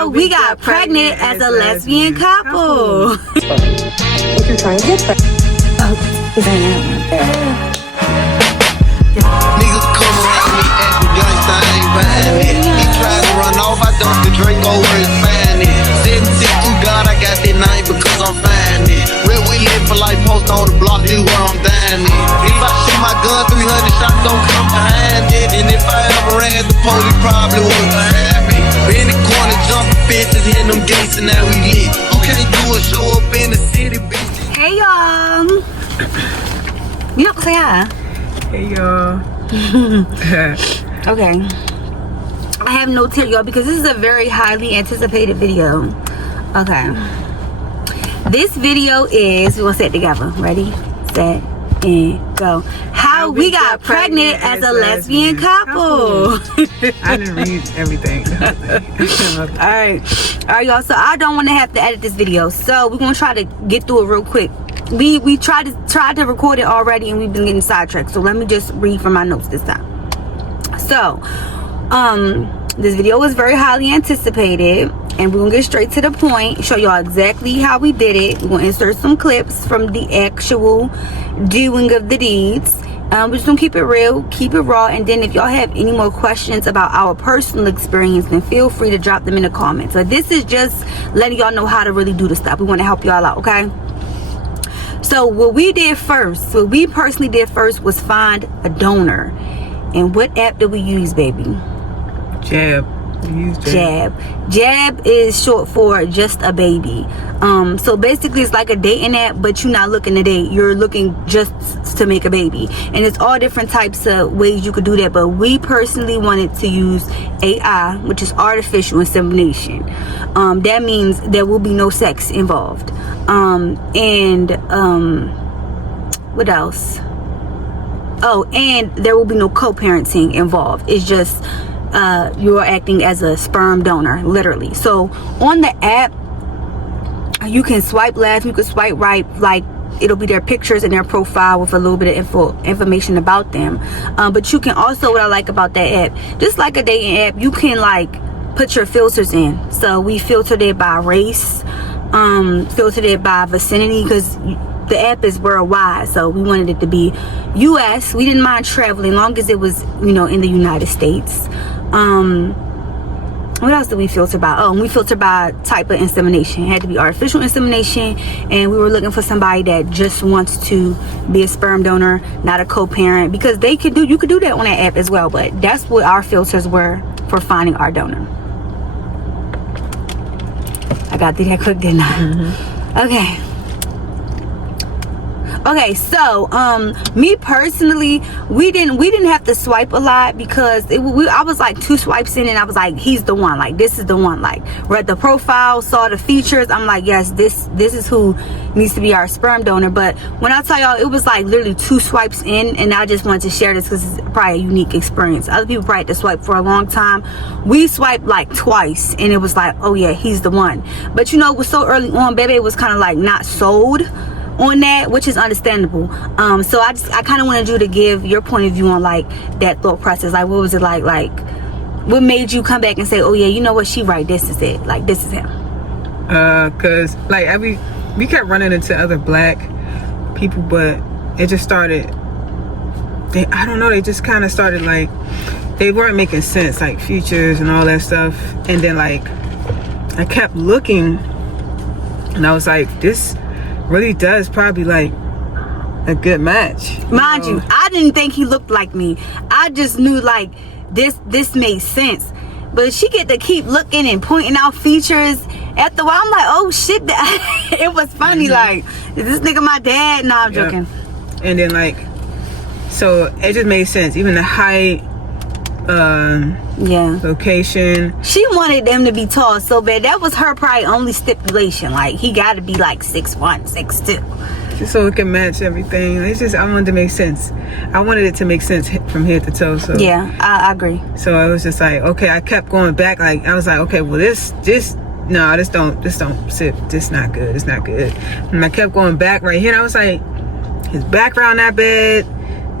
how we got pregnant as a lesbian couple. What you trying to get Niggas come around me acting gangsta, I ain't buying it. He tried to run off, I dumped the Drake over his fanny. 76 to God, I got that name because I'm finding it. Where we live for life, post on the block, this where I'm dying it. If I shoot my gun, 300 shots don't come behind it. And if I ever ran the police, probably wouldn't find me. In the corner, jumping bitches, hitting them gates, and now we lit. You can't do a show up in the city, bitch. Hey y'all. You don't say hi. Hey y'all. Okay. I have no tell y'all because this is a very highly anticipated video. Okay. This video is, we're gonna say it together. Ready, set, and go. How we got pregnant as a lesbian couple. I didn't read everything. Alright y'all, so I don't want to have to edit this video, so we're gonna try to get through it real quick. We tried to record it already and we've been getting sidetracked, so let me just read from my notes this time. So this video was very highly anticipated, and we're gonna get straight to the point, show y'all exactly how we did it. We're gonna insert some clips from the actual doing of the deeds. We're just gonna keep it real, keep it raw, and then if y'all have any more questions about our personal experience, then feel free to drop them in the comments. So this is just letting y'all know how to really do the stuff. We want to help y'all out, okay? So what we personally did first was find a donor. And what app did we use, baby? Jab. We use Jab. Jab is short for just a baby. So basically it's like a dating app, but you're not looking to date. You're looking just to make a baby. And it's all different types of ways you could do that. But we personally wanted to use AI, which is artificial insemination. That means there will be no sex involved. What else? Oh, and there will be no co-parenting involved. It's just you're acting as a sperm donor, literally. So on the app, you can swipe left, you can swipe right, like it'll be their pictures and their profile with a little bit of information about them. But you can also, what I like about that app, just like a dating app, you can like put your filters in. So we filtered it by race, filtered it by vicinity, because the app is worldwide, so we wanted it to be US. We didn't mind traveling, long as it was, you know, in the United States. What else did we filter by? Oh, and we filtered by type of insemination. It had to be artificial insemination, and we were looking for somebody that just wants to be a sperm donor, not a co-parent, because you could do that on that app as well. But that's what our filters were for finding our donor. I got through that quick, didn't I? Okay, so me personally, we didn't have to swipe a lot, because I was like 2 swipes in and I was like, he's the one, like this is the one. Like read the profile, saw the features, I'm like, yes, this is who needs to be our sperm donor. But when I tell y'all, it was like literally 2 swipes in, and I just wanted to share this because it's probably a unique experience. Other people probably had to swipe for a long time. We swiped like twice and it was like, oh yeah, he's the one. But you know, it was so early on, baby, it was kind of like not sold on that, which is understandable. So I kind of wanted you to give your point of view on like that thought process. Like, what was it like what made you come back and say, oh yeah, you know what, she right, this is it, like this is him? Cause like we kept running into other black people, but it just started, I don't know, they just kind of started like, they weren't making sense, like features and all that stuff. And then like I kept looking and I was like, this really does probably like a good match. Mind you, I didn't think he looked like me. I just knew like this made sense. But she get to keep looking and pointing out features. After a while, I'm like, oh shit, it was funny. Like, is this nigga my dad? No, I'm joking. And then like, so it just made sense. Even the height, location. She wanted them to be tall so bad. That was her probably only stipulation. Like, he got to be like 6'1", 6'2". Just so it can match everything. It's just, I wanted to make sense. I wanted it to make sense from head to toe. So yeah, I agree. So I was just like, okay, I kept going back. Like, I was like, okay, well this don't sit. This not good. It's not good. And I kept going back right here. And I was like, his background not bad.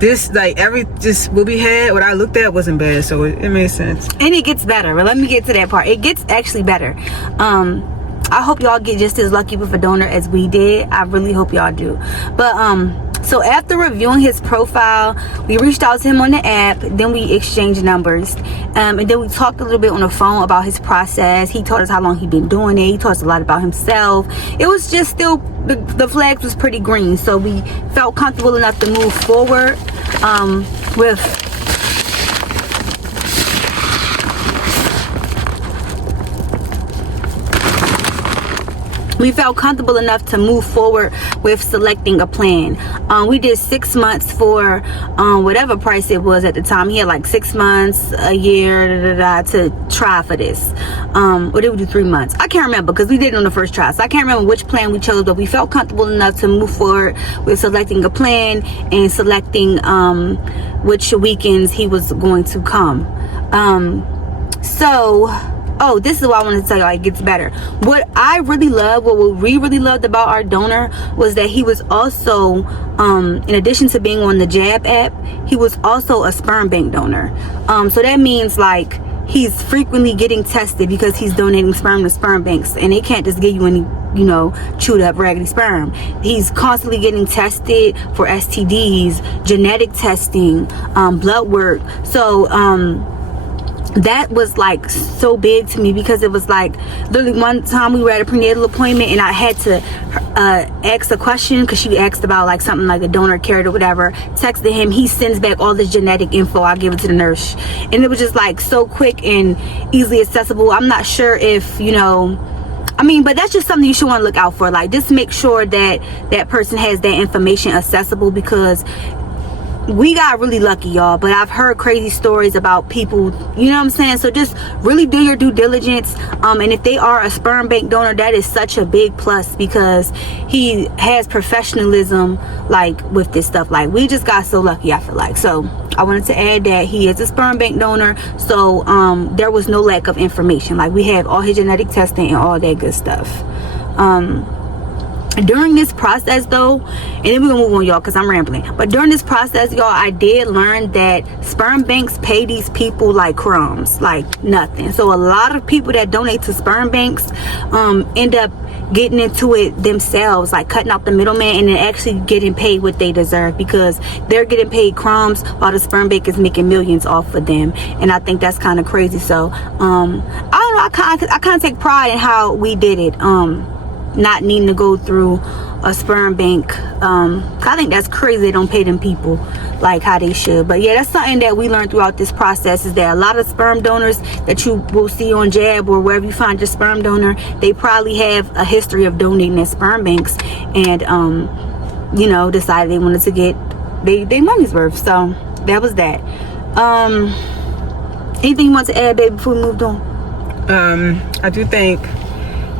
this, like, just what we had, what I looked at wasn't bad, so it made sense. And it gets better. But let me get to that part. It gets actually better. I hope y'all get just as lucky with a donor as we did. I really hope y'all do. But so after reviewing his profile, we reached out to him on the app. Then we exchanged numbers, and then we talked a little bit on the phone about his process. He told us how long he'd been doing it. He told us a lot about himself. It was just still, the flags was pretty green, so we felt comfortable enough to move forward with we felt comfortable enough to move forward with selecting a plan. We did 6 months for whatever price it was at the time. He had like 6 months, a year, to try for this. Or did we do 3 months? I can't remember because we did it on the first try. So I can't remember which plan we chose, but we felt comfortable enough to move forward with selecting a plan and selecting which weekends he was going to come. Oh, this is what I wanted to tell y'all. It gets better. What I really love, what we really loved about our donor was that he was also, in addition to being on the Jab app, he was also a sperm bank donor. So that means like he's frequently getting tested because he's donating sperm to sperm banks, and they can't just give you any, you know, chewed up raggedy sperm. He's constantly getting tested for STDs, genetic testing, blood work. So that was like so big to me because it was like literally one time we were at a prenatal appointment and I had to ask a question because she asked about like something like a donor carrot or whatever. Texted him, he sends back all this genetic info. I give it to the nurse, and it was just like so quick and easily accessible. I'm not sure if, you know, I mean, but that's just something you should want to look out for. Like, just make sure that that person has that information accessible, because we got really lucky, y'all, but I've heard crazy stories about people, you know what I'm saying? So just really do your due diligence, and if they are a sperm bank donor, that is such a big plus because he has professionalism like with this stuff. Like, we just got so lucky, I feel like. So I wanted to add that he is a sperm bank donor, so there was no lack of information. Like, we have all his genetic testing and all that good stuff. During this process though, and then we're gonna move on, y'all, because I'm rambling, but during this process, y'all, I did learn that sperm banks pay these people like crumbs, like nothing. So a lot of people that donate to sperm banks end up getting into it themselves, like cutting out the middleman and then actually getting paid what they deserve, because they're getting paid crumbs while the sperm bank is making millions off of them. And I think that's kind of crazy. So I don't know, I kind of take pride in how we did it, not needing to go through a sperm bank. I think that's crazy they don't pay them people like how they should. But yeah, that's something that we learned throughout this process, is that a lot of sperm donors that you will see on Jab or wherever you find your sperm donor, they probably have a history of donating at sperm banks and you know, decided they wanted to get their money's worth. So that was that. Anything you want to add, baby, before we moved on? I do think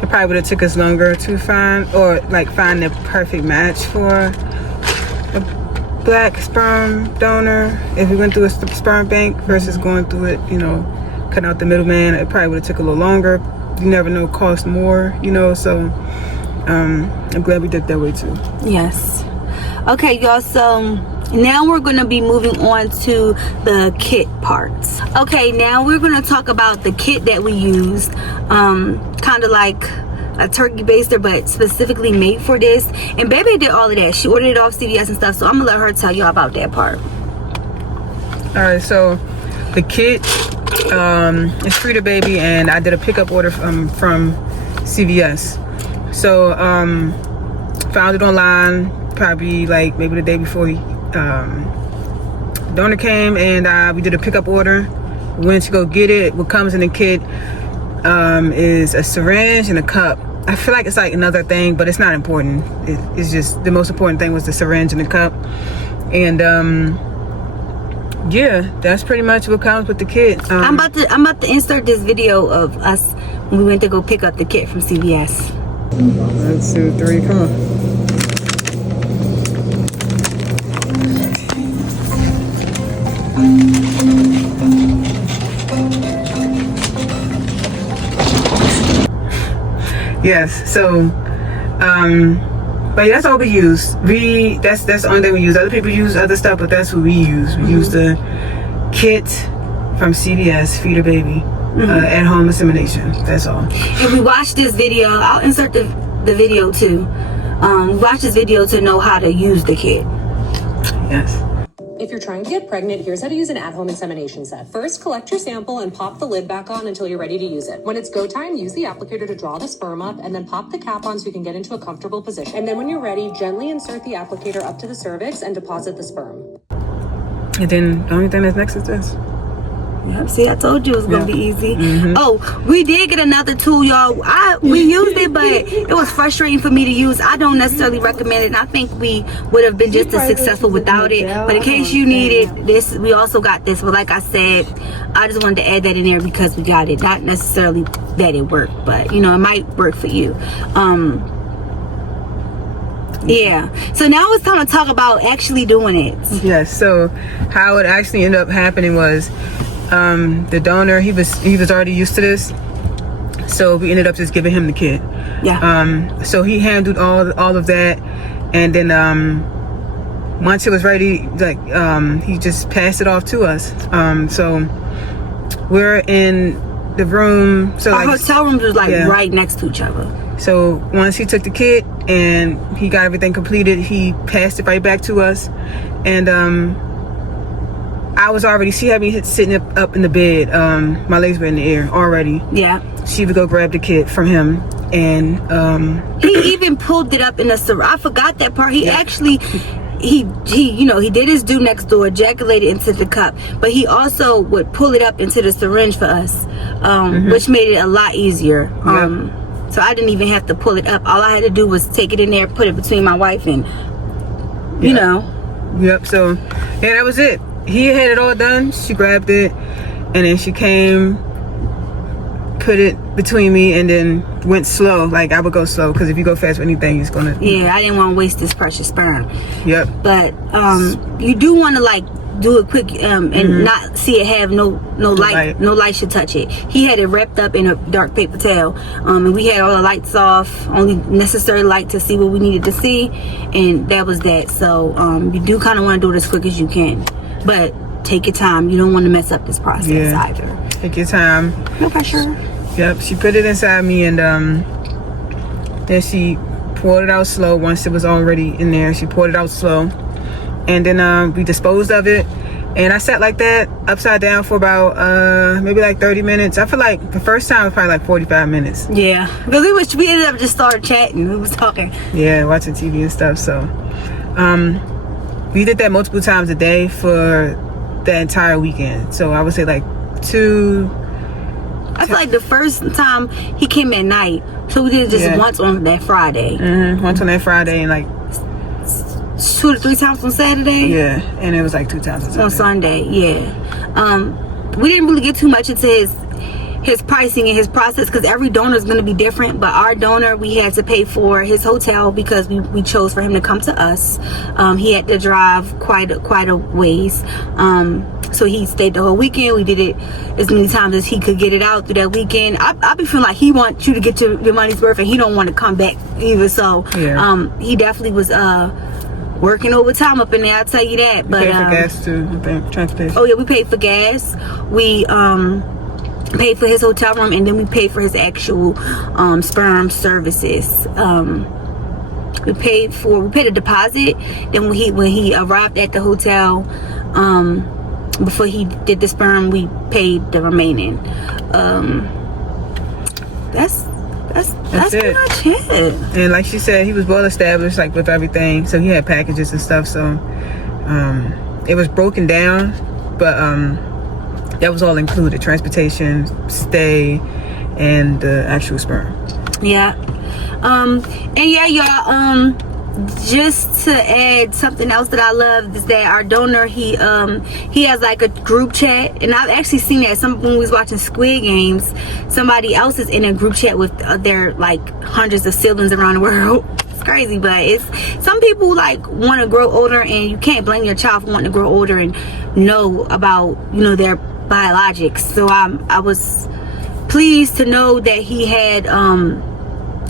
it probably would have took us longer to find the perfect match for a black sperm donor if we went through a sperm bank versus going through it, you know, cutting out the middleman. It probably would have took a little longer. You never know, cost more, you know. So I'm glad we did that way too. Yes. Okay, y'all, so now we're going to be moving on to the kit parts. Okay, now we're going to talk about the kit that we used, kind of like a turkey baster, but specifically made for this. And baby did all of that. She ordered it off CVS and stuff, so I'm gonna let her tell y'all about that part. All right, so the kit is free to baby, and I did a pickup order from CVS. So found it online probably like maybe the day before donor came, and we did a pickup order. We went to go get it. What comes in the kit is a syringe and a cup. I feel like it's like another thing, but it's not important. It's just the most important thing was the syringe and the cup. And yeah, that's pretty much what comes with the kit. I'm about to insert this video of us when we went to go pick up the kit from CVS. 1, 2, 3, come on. Yes, so But that's all we use. That's the only thing we use. Other people use other stuff, but that's what we use. We use the kit from CVS, Feed a Baby, at home insemination. That's all. And we watched this video. I'll insert the video too. We watched this video to know how to use the kit. Yes. If you're trying to get pregnant, here's how to use an at-home insemination set. First, collect your sample and pop the lid back on until you're ready to use it. When it's go time, use the applicator to draw the sperm up and then pop the cap on so you can get into a comfortable position. And then when you're ready, gently insert the applicator up to the cervix and deposit the sperm. And then the only thing that's next is this. Yep, see, I told you it was gonna be easy. Oh, we did get another tool, y'all. We used it, but it was frustrating for me to use. I don't necessarily recommend it, and I think we would have been just as successful without it. But in case you needed this, we also got this. But like I said, I just wanted to add that in there because we got it. Not necessarily that it worked, but you know, it might work for you. Yeah, so now it's time to talk about actually doing it. Yes, so how it actually ended up happening was the donor, he was already used to this, so we ended up just giving him the kit. Yeah. So he handled all of that, and then once it was ready, like he just passed it off to us. So we're in the room, so our like, hotel rooms was like right next to each other. So once he took the kit and he got everything completed, he passed it right back to us. And I was already, she had me sitting up in the bed. My legs were in the air already. Yeah. She would go grab the kit from him, and he even pulled it up in the I forgot that part. He actually he you know, he did his do next door, ejaculated into the cup, but he also would pull it up into the syringe for us, which made it a lot easier. So I didn't even have to pull it up. All I had to do was take it in there, put it between my wife and you know. Yep. So yeah, that was it. He had it all done. She grabbed it, and then she came, put it between me, and then went slow. Like I would go slow, because if you go fast with anything, it's gonna. Yeah, I didn't want to waste this precious sperm. Yep. But you do want to like do it quick and not see it have no light. No light should touch it. He had it wrapped up in a dark paper towel, and we had all the lights off, only necessary light to see what we needed to see, and that was that. So you do kind of want to do it as quick as you can, but take your time. You don't want to mess up this process either. Take your time. No pressure. Yep. She put it inside me, and then she poured it out slow. Once it was already in there, she poured it out slow. And then we disposed of it, and I sat like that upside down for about maybe like 30 minutes. I feel like the first time was probably like 45 minutes. Yeah, because we ended up just started chatting. We was talking. Yeah, watching TV and stuff. So we did that multiple times a day for the entire weekend. So I would say like I feel like the first time he came at night, so we did it just once on that Friday. Once on that Friday, and like 2 to 3 times on Saturday. Yeah, and it was like 2 times on Sunday. Yeah. We didn't really get too much into his pricing and his process, because every donor is going to be different. But our donor, we had to pay for his hotel because we chose for him to come to us. He had to drive quite a ways. So he stayed the whole weekend. We did it as many times as he could get it out through that weekend. I be feeling like he wants you to get your money's worth, and he don't want to come back either. So he definitely was working overtime up in there, I'll tell you that. But paid for gas too, I think, transportation. Oh yeah, we paid for gas. We paid for his hotel room, and then we paid for his actual sperm services. We paid a deposit. Then when he arrived at the hotel, before he did the sperm, we paid the remaining. That's pretty much it. And like she said, he was well established, like with everything. So he had packages and stuff. So it was broken down, but that was all included: transportation, stay, and the actual sperm. Yeah. And yeah, y'all. Just to add something else that I love is that our donor, he has like a group chat, and I've actually seen that when we was watching Squid Games, somebody else is in a group chat with their like hundreds of siblings around the world. It's crazy, but it's some people like want to grow older, and you can't blame your child for wanting to grow older and know about, you know, their biologics. So I was pleased to know that he had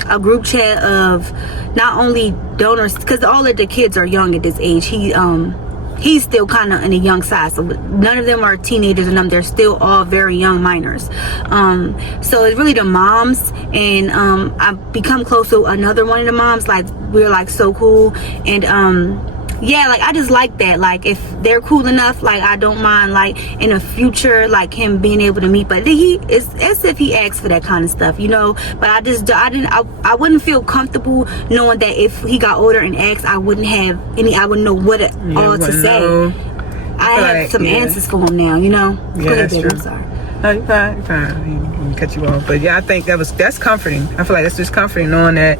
a group chat of not only donors, because all of the kids are young at this age. He's still kind of in a young side, so none of them are teenagers, and they're still all very young minors. So it's really the moms, and I've become close to another one of the moms. Like, we're like so cool, and yeah, like I just like that. Like, if they're cool enough, like I don't mind, like in the future, like him being able to meet. But it's as if he asked for that kind of stuff, you know. But I wouldn't feel comfortable knowing that if he got older and asked, I wouldn't know what all to say. I have some answers for him now, you know. Yeah, go ahead, that's baby, true. I'm sorry. No, you're fine. You're fine. I didn't cut you off, but yeah, I think that's comforting. I feel like that's just comforting knowing that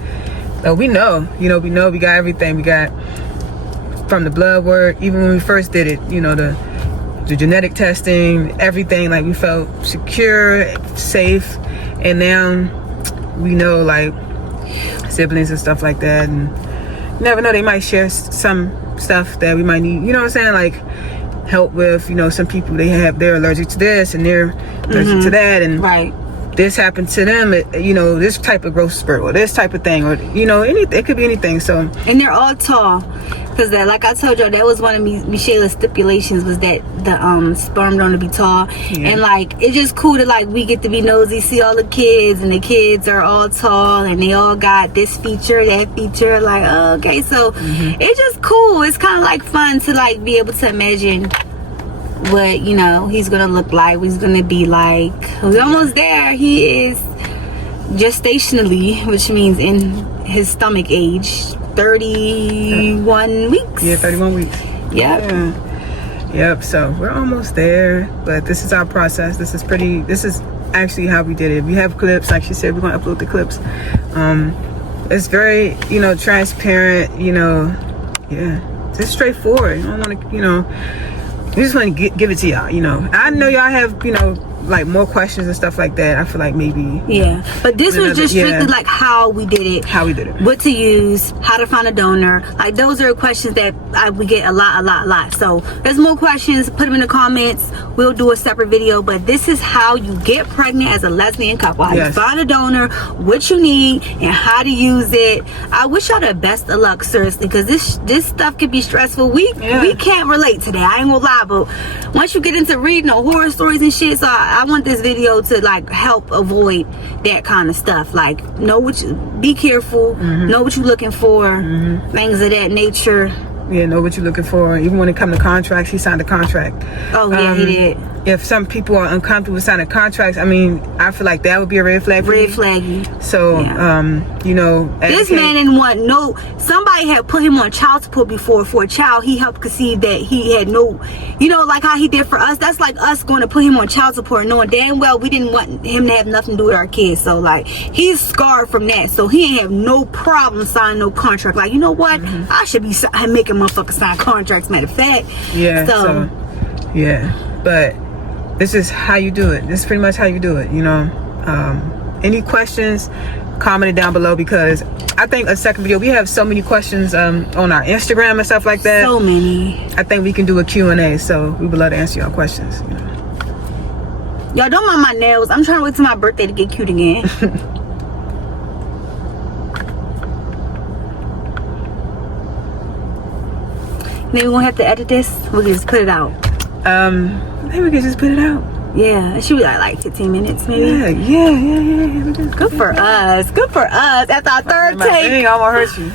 we know, we got everything. We got from the blood work, even when we first did it, you know, the genetic testing, everything, like we felt secure, safe, and now we know, like, siblings and stuff like that, and you never know, they might share some stuff that we might need, you know what I'm saying, like help with, you know, some people they're allergic to this and they're allergic to that, and right, this happened to them, you know, this type of growth spurt or this type of thing, or you know, it could be anything. So, and they're all tall, because that, like I told y'all, that was one of Michelle's stipulations, was that the sperm donor be tall. And like, it's just cool to, like, we get to be nosy, see all the kids, and the kids are all tall and they all got this feature, that feature, like, oh, okay, so it's just cool. It's kind of like fun to, like, be able to imagine what, you know, he's gonna look like, what he's gonna be like. We're almost there. He is gestationally, which means in his stomach age, 31 weeks. Yeah, 31 weeks. Yep. So we're almost there, but this is our process. This is actually how we did it. We have clips, like she said, we're gonna upload the clips. It's very, you know, transparent, you know, just straightforward. I don't want to, you know, we just want to give it to y'all, you know. I know y'all have, you know, like more questions and stuff like that. I feel like maybe but this was just strictly like how we did it, what to use, how to find a donor. Like, those are questions that we get a lot. So there's more questions, put them in the comments, we'll do a separate video. But this is how you get pregnant as a lesbian couple, how you find a donor, what you need, and how to use it. I wish y'all the best of luck, seriously, because this stuff can be stressful. We can't relate to that, I ain't gonna lie, but once you get into reading the horror stories and shit, so I want this video to, like, help avoid that kind of stuff. Like, be careful, know what you're looking for, things of that nature. Know what you're looking for. Even when it comes to contracts, he signed a contract. Oh yeah, he did. If some people are uncomfortable with signing contracts, I mean, I feel like that would be a red flag. Red flaggy. So, you know, this man didn't want somebody had put him on child support before for a child he helped conceive that he had no, you know, like how he did for us. That's like us going to put him on child support knowing damn well we didn't want him to have nothing to do with our kids. So, like, he's scarred from that. So he ain't have no problem signing no contract. Like, you know what? I should be making motherfuckers sign contracts, matter of fact. But this is how you do it. This is pretty much how you do it, you know. Any questions, comment it down below, because I think a second video, we have so many questions on our Instagram and stuff like that. So many. I think we can do a Q&A, so we would love to answer y'all questions, you know. Y'all don't mind my nails. I'm trying to wait till my birthday to get cute again. Then we're gonna have to edit this. We'll just put it out. Maybe we can just put it out. Yeah, it should be like 15 minutes maybe. Yeah. Good for us. Good for us. That's our third take. I ain't gonna hurt you.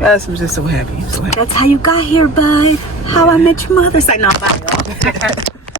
Yes, I'm just so happy. That's how you got here, bud. How I met your mother. Say no, bye, y'all.